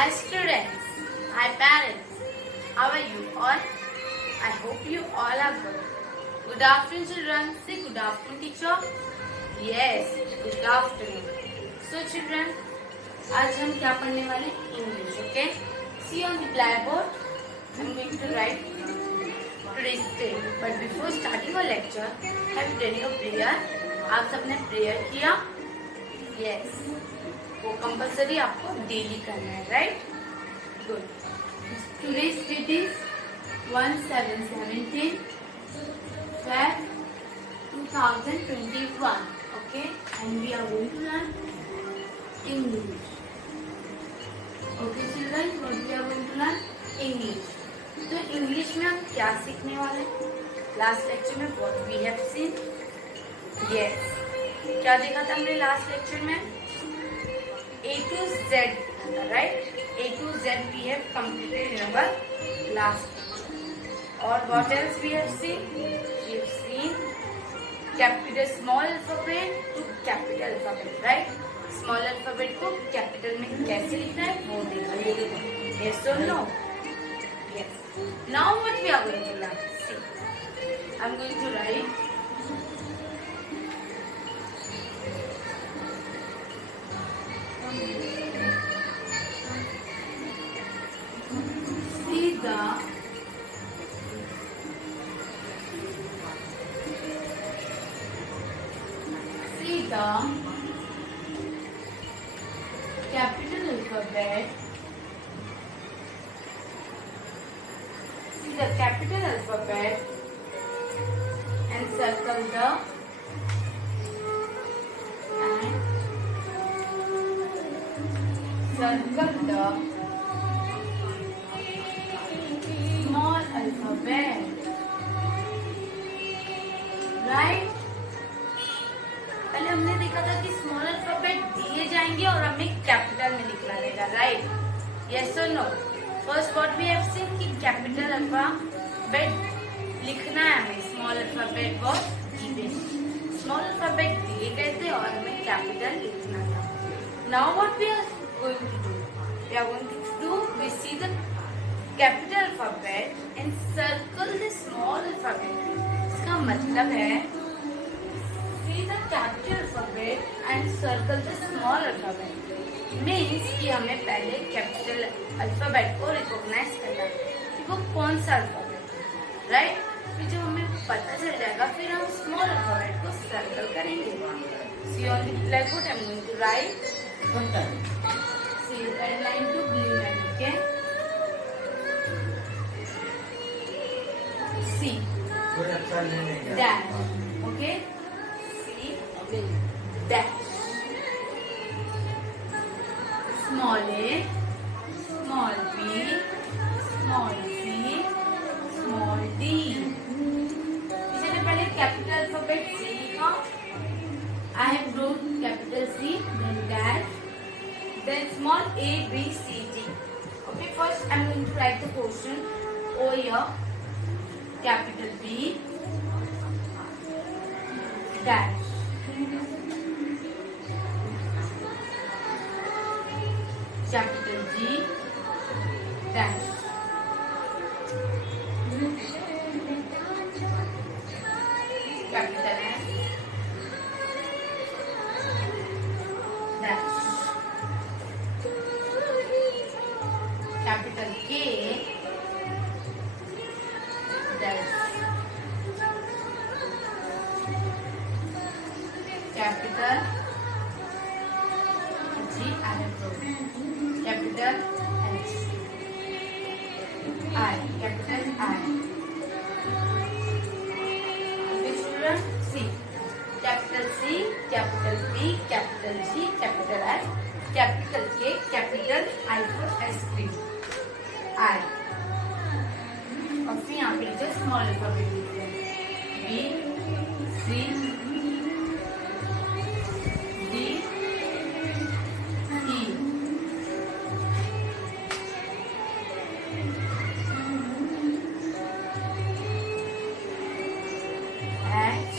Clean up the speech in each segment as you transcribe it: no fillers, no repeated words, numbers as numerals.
Hi students, hi parents, how are you all? I hope you all are good. Good afternoon children, say good afternoon teacher. Yes, good afternoon. So children, आज हम क्या पढ़ने वाले? English, okay? See on the blackboard, I'm going to write today's day. But before starting our lecture, have you done your prayer? आप सबने prayer किया? Yes. वो compulsory आपको डेली करना है, right? Good. Today's date is 17/17 Feb 2021. Okay, and we are going to learn English. Okay children, what we are going to learn? English. तो English में हम क्या सीखने वाले? लास्ट लेक्चर में what we have seen. Yes. क्या देखा था हमने लास्ट लेक्चर में? A to Z, right? A to Z we have completed in our last lecture. Or what else we have seen? We have seen capital small alphabet to capital alphabet, right? Small alphabet को capital में कैसे लिखना है वो देखा ये देखो. Yes or no? Yes. Now what we are going to learn? See, I'm going to write. See the capital alphabet. See the capital alphabet and circle the small alphabet, right? पहले हमने देखा था कि स्मॉल अल्फाबेट दिए जाएंगे और हमें capital में लिखना रहेगा, राइट? यस और no? First what we have seen कि कैपिटल अल्फाबेट लिखना है हमें, small alphabet was given. Small alphabet दिए गए थे और हमें कैपिटल लिखना था. Now what we are going to do? We are going to do, we see the capital alphabet and circle the small alphabet. इसका मतलब है see the capital alphabet and circle the small alphabet. Means कि हमें पहले capital alphabet को recognize करना है कि वो कौन सा alphabet है, right? फिर जब हमें पता चल जाएगा फिर हम small alphabet को circle करेंगे. See on the blackboard I'm going to write. See red line to blue line, okay? C dash, okay? C dash. Small a, small b, small c, small d. इसने पहले capital alphabet C लिखा. I have wrote capital C, then dash, then small a, b, c, d. Okay, first I'm going to write the portion over here. Capital B, dash. Capital G, dash. Capital S, dash. Capital K, dash. Capital G, I have wrote. Capital H, I, capital I. Okay, children, C. Capital C, capital B, capital G, capital S, capital K, capital I for ice cream. I. और फिर यहाँ पे जो small alphabet लिखते हैं B, C, D, E. H,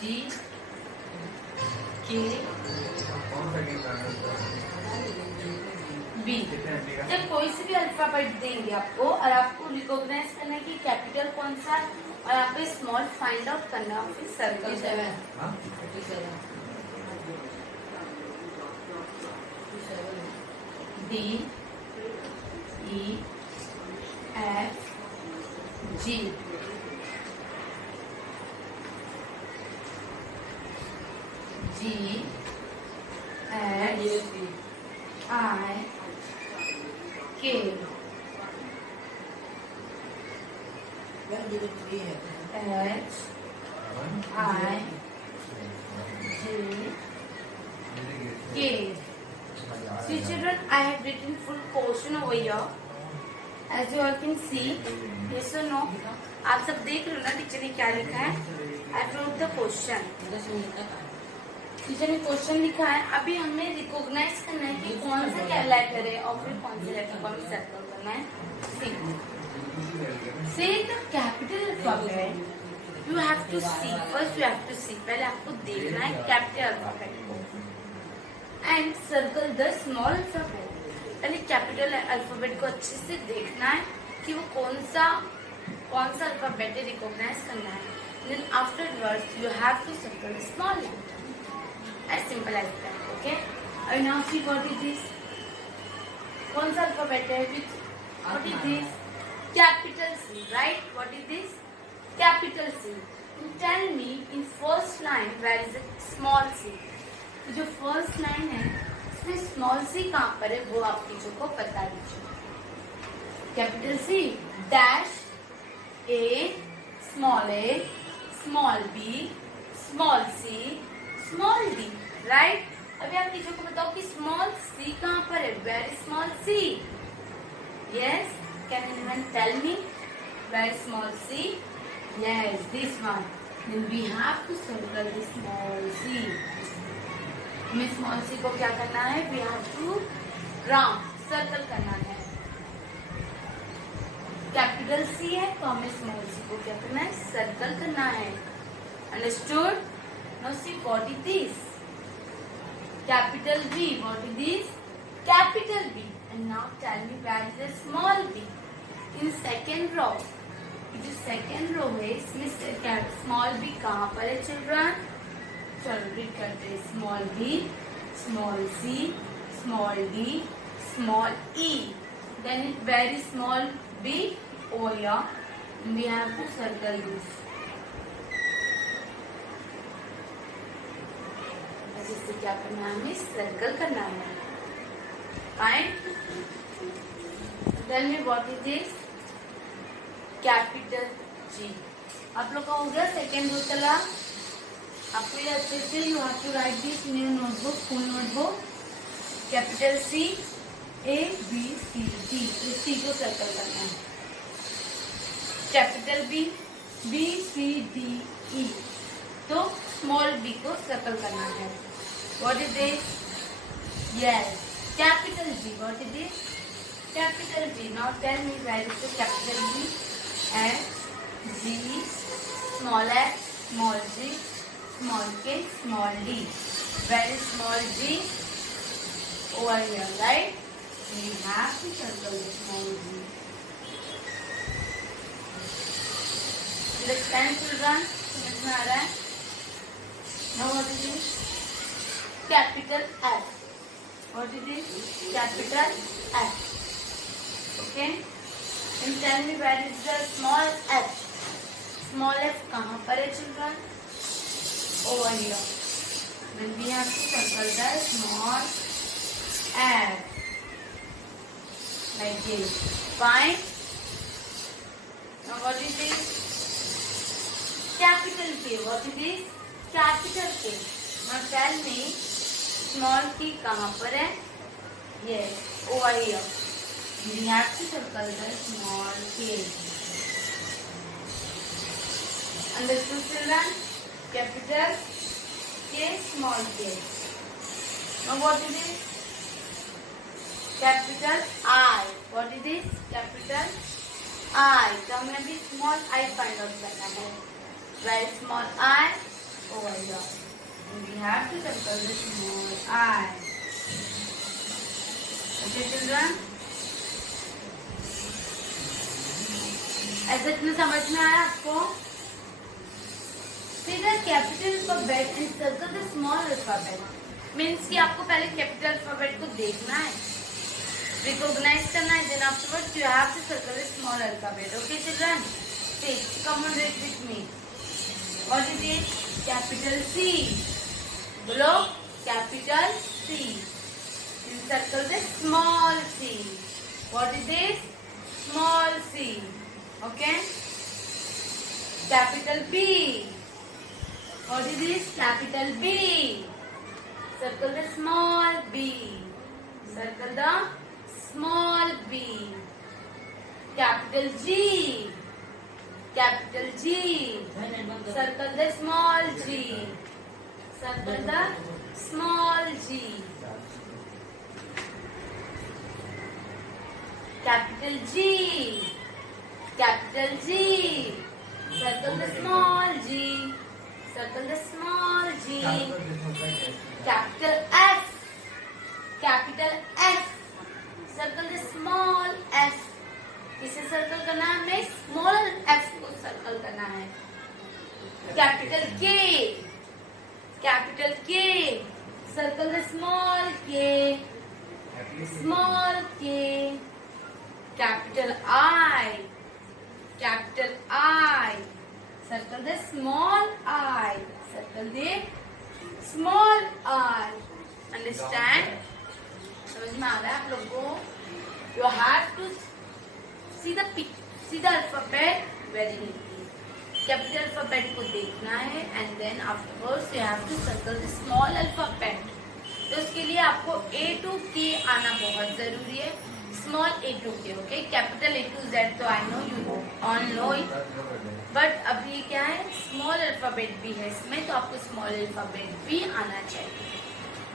G, K, B. जब कोई सी भी अल्फाबेट देंगे आपको और आपको रिकॉग्नाइज करना है कि कैपिटल कौन सा है और आपको स्मॉल फाइंड आउट करना है, फिर circle D E F G ji H I के एच आई जे के. See children, I have written full question over here. As you all can see, yes or no? आप सब देख रहे हो ना टीचर ने क्या लिखा है? I wrote the question. Teacher ने क्वेश्चन लिखा है. अभी हमें रिकॉग्नाइज करना है कि कौन सा क्या लेटर है और फिर कौन से लेटर को हमें सर्कल करना है. Say the capital alphabet. You have to see. First you have to see. पहले आपको देखना है capital alphabet को. And circle the small alphabet. पहले कैपिटल अल्फाबेट को अच्छे से देखना है कि वो कौन सा अल्फाबेट है, रिकॉग्नाइज करना है. Then afterwards you have to circle the small letter. As simple as that. Okay. And now see what is this? कौन सा अल्फाबेट है? What is this? Capital C. Right? What is this? Capital C. Tell me in first line where is the small c? जो first line है इसमें small C कहाँ पर है वो आप टीचर को बता दीजिए. कैपिटल सी डैश ए small B small C small D. Right. अभी आप टीचर को बताओ कि स्मॉल सी कहाँ पर है. Very small C. Yes. Can anyone tell me very small C? Yes, this one. Then we have to circle the small C. हमें small C को क्या करना है? We have to round circle करना है. कैपिटल सी है तो हमें स्मॉल सी को क्या करना है? सर्कल करना है. Understood? Now see what is this? Capital B. What is this? Capital B. And now tell me where is the small B? In second row. जो सेकेंड रो है इसमें स्मॉल बी कहाँ पर है चिल्ड्रन? चलो रीड करते हैं. Small B small C small D small E. Then it very small B over here. We have to circle this. इससे क्या करना है? हमें सर्कल करना है. Fine. Tell me what is this? Capital G. आप लोग का हो गया सेकेंड रो चला. आपको ये अच्छे से you have to write this in your notebook, full notebook. Capital C A B C D. इस सी को सर्कल करना है. Capital B B C D E. तो स्मॉल बी को सर्कल करना है. What is this? Yes, capital G. What is this? Capital G. Now tell me where is the capital B? H G small H small G small k small d. Very small g over here, right? We have to circle the small g. Understand children? समझ में आ रहा है? Now what is it? Capital F. What is it? Capital F. Okay? And tell me where is the small f? Small f कहाँ पर है children? Over here. Then we have to circle the small f like this. Fine. Now what is this? Capital K. What is this? Capital K. Now tell me small k कहाँ पर है? Yes, over here. We have to circle the small k. Understood children? Capital K small k. Now what is it? Capital I. What is this? Capital I. तो हमें अभी small I find out करना है. Write small I over here. And we have to circle the small I. Okay children, ऐसे इतना समझ में आया आपको? फिर capital alphabet and circle the small alphabet means कि आपको पहले कैपिटल अल्फाबेट को देखना है, रिकॉग्नाइज करना है, then afterwards you have to circle the small alphabet. Okay children, see come on read with me. What is it? Capital C. बोलो capital C. You circle the small c. What is it? Small c. Okay. Capital B. What is this? Capital B. Circle the small b. Circle the small b. Capital G. Capital G. Circle the small g. Circle the small g. Capital G. Capital G. Circle the small g. Circle the small g. Capital F. Capital F. Circle the small f. किसे circle करना है? हमें small F को circle करना है. Capital K. Capital K. Circle the small K. Small K. Capital I. Capital I. Circle the small I. Circle the small I. Understand? समझ में आ रहा है आप लोग को? You have to see the alphabet very neatly. Capital alphabet को देखना है and then afterwards you have to circle the small alphabet. तो उसके लिए आपको A to K आना बहुत जरूरी है. Small A to K, okay? Capital A to Z तो I know you all know it. But अभी क्या है? Small alphabet भी है इसमें, तो आपको small alphabet भी आना चाहिए.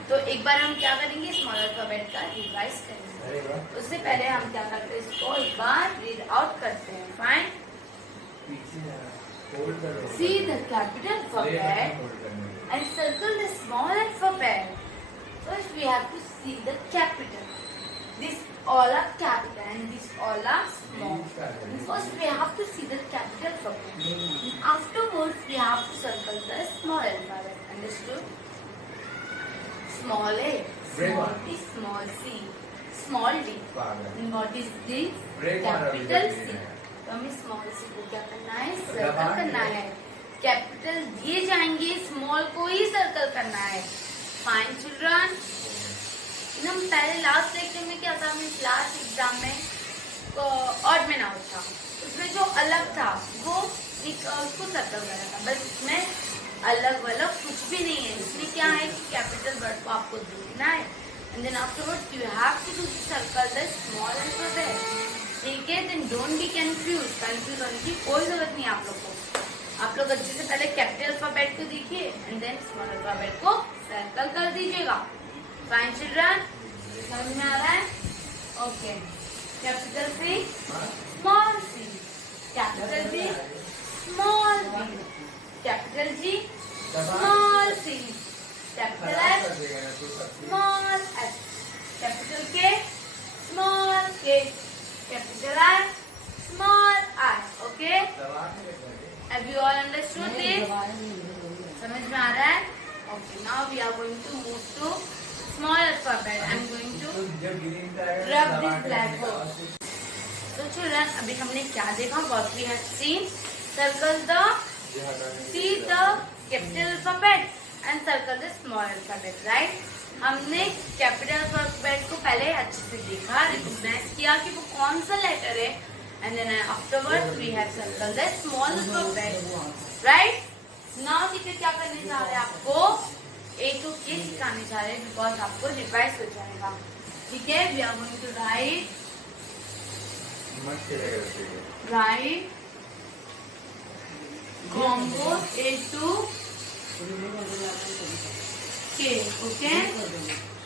तो एक बार हम क्या करेंगे? स्मॉल अल्फाबेट का रिवाइज करेंगे. उससे पहले हम क्या करते हैं? इसको एक बार रीड आउट करते हैं. Fine. See the capital alphabet and circle the small alphabet. First we have to see the capital. This all are capital and this all are small. First we have to see the capital alphabet. Afterwards we have to circle the small alphabet. Understood? Small a, small b, small c, small d. And what is this? Capital C. तो हमें small C को क्या करना है? Circle करना है. Capital दिए जाएंगे, स्मॉल को ही सर्कल करना है. Fine children. हम पहले लास्ट लेक्चर में क्या था? हमें लास्ट एग्जाम में ऑड में आउट था, उसमें जो अलग था वो उसको सर्कल करा था. बस इसमें अलग वलग कुछ भी नहीं है. इसमें क्या है कि कैपिटल वर्ड को आपको देखना है and then afterwards you have to do circle the small alphabet. ठीक है? Then don't be confuse. Confuse होने की कोई जरूरत नहीं आप लोग को. आप लोग अच्छे से पहले कैपिटल अल्फाबेट को देखिए एंड देन स्मॉल अल्फाबेट को सर्कल कर दीजिएगा. फाइन चिल्ड्रन, समझ में आ रहा है? Okay. Capital C, small C. Capital B, small B. Capital G, small C. Capital F, small F. Capital K, small K. Capital I, small I. Okay? Have you all understood this? समझ में आ रहा है? Okay. Now we are going to move to small alphabet. I am going to rub this blackboard. तो children, अभी हमने क्या देखा? What we have seen. Circle the See the capital alphabet and circle the small alphabet, right? हमने capital alphabet को पहले अच्छे से देखा, रिकॉग्नाइज किया कि वो कौन सा लेटर है and then afterwards we have circle the small alphabet, right? Now देखिए क्या करने जा रहे हैं. आपको A to K सिखाने जा रहे हैं बिकॉज आपको रिवाइज हो जाएगा. ठीक है? We are going to write combo A to K. Okay?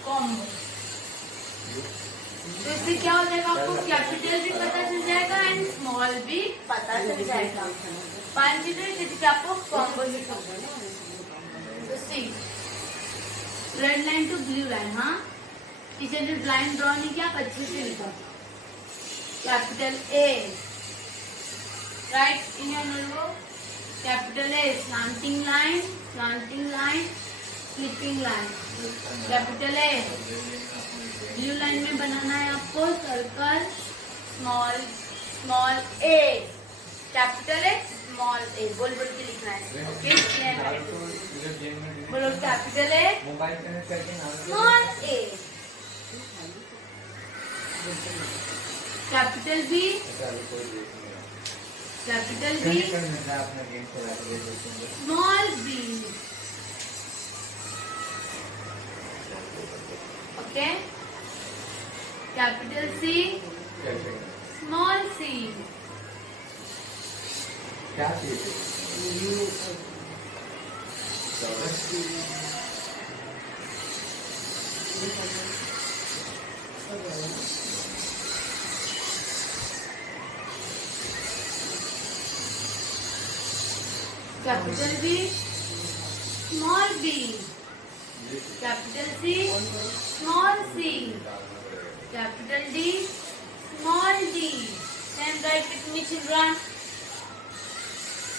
combo. तो इससे क्या हो जाएगा? आपको कैपिटल भी पता चल जाएगा एंड स्मॉल भी पता चल जाएगा. 5 चीजें कि आपको कॉम्बो भी करना है. तो C red line to blue line. हाँ, टीचर ने लाइन ड्रॉ नहीं किया, आप अच्छे से लिखो। Capital A, write in your notebook. Capital A slanting line, slipping line. Capital A blue line में बनाना है आपको circle, small A, capital A small A, बोल बोल के लिखना है। ओके, बोलो capital A small A, capital B small B. Okay, capital C small C. क्या चीज capital B small B, capital C small C, capital D small D. Then write with me, children.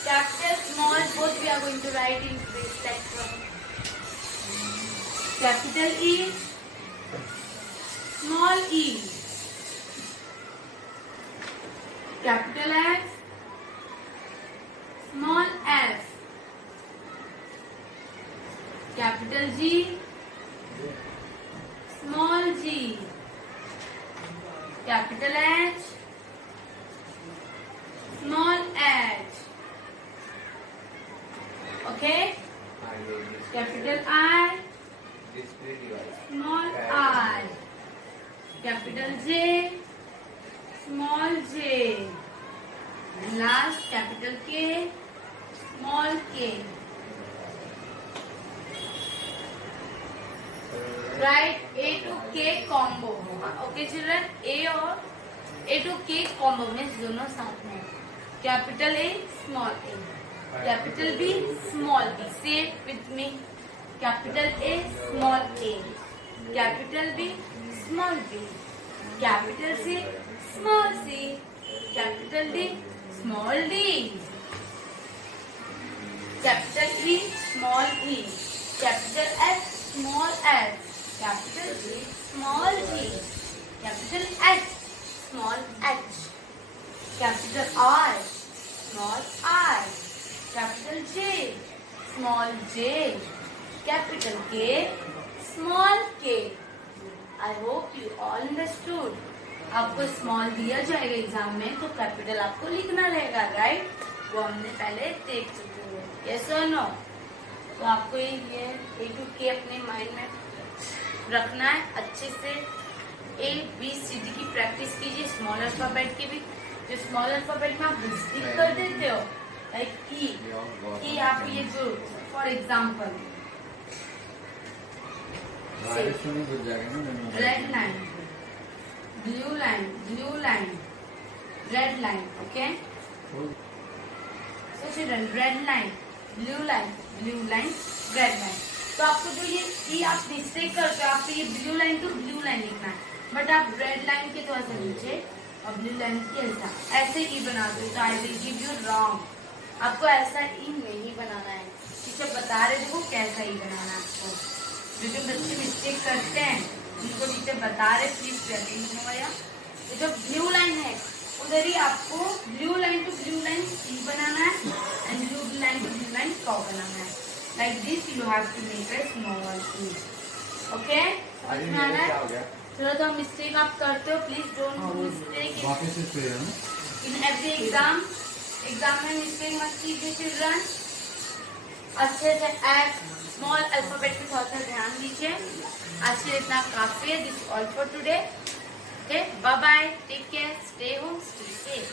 Capital, small, both we are going to write in this lecture. Capital E, small e, capital F, small f, capital G, small g, capital H, small h. Okay, capital I, small I, capital J, small j, and last capital K, small k. Write A to K combo. Okay children, A और A to K combo में दोनों साथ में। Capital A small a, capital B small b, say it with me। Capital A small a, capital B small b, capital C small c, capital D small d, capital E small e, capital F small f, capital G small g, capital H small h, capital R small I, capital J small j, capital K small k। I hope you all understood. आपको small दिया जाएगा exam में तो capital आपको लिखना रहेगा, right? वो हमने पहले देख चुके हैं, यस और नो? तो आपको ये A to K अपने माइंड में रखना है अच्छे से। ABCD की प्रैक्टिस कीजिए, स्मॉल अल्फाबेट की भी। जो स्मॉल अल्फाबेट में आप मिस्टेक कर देते हो, लाइक ई आप ये जो for example red line, blue line, red line. Okay, so children, red line, blue line, red line. तो आपको जो ये आप मिस्टेक करते हो, आपको ये blue line to blue line लिखना है, बट आप रेड लाइन के थोड़ा सा नीचे और ब्लू लाइन के ऐसे ही बना दो, तो I will give you wrong. आपको ऐसा ही नहीं बनाना है, टीचर बता रहे देखो कैसा ही बनाना है आपको। जो बच्चे मिस्टेक करते हैं उनको टीचर बता रहे, प्लीज अटेंशन भैया। ये जो ब्लू लाइन है उधर ही आपको blue line to blue line C बनाना है and blue line to blue line क बनाना है। Like this you have to make a small E. Okay, चलो तो मिस्टेक आप करते हो, please don't do mistake in every exam. Exam में मिस्टेक मत कीजिए चिल्ड्रन। अच्छे से स्मॉल अल्फाबेट पे थोड़ा सा ध्यान दीजिए। आज के इतना काफी है। This all for today. Okay, bye bye, take care, stay home, stay safe.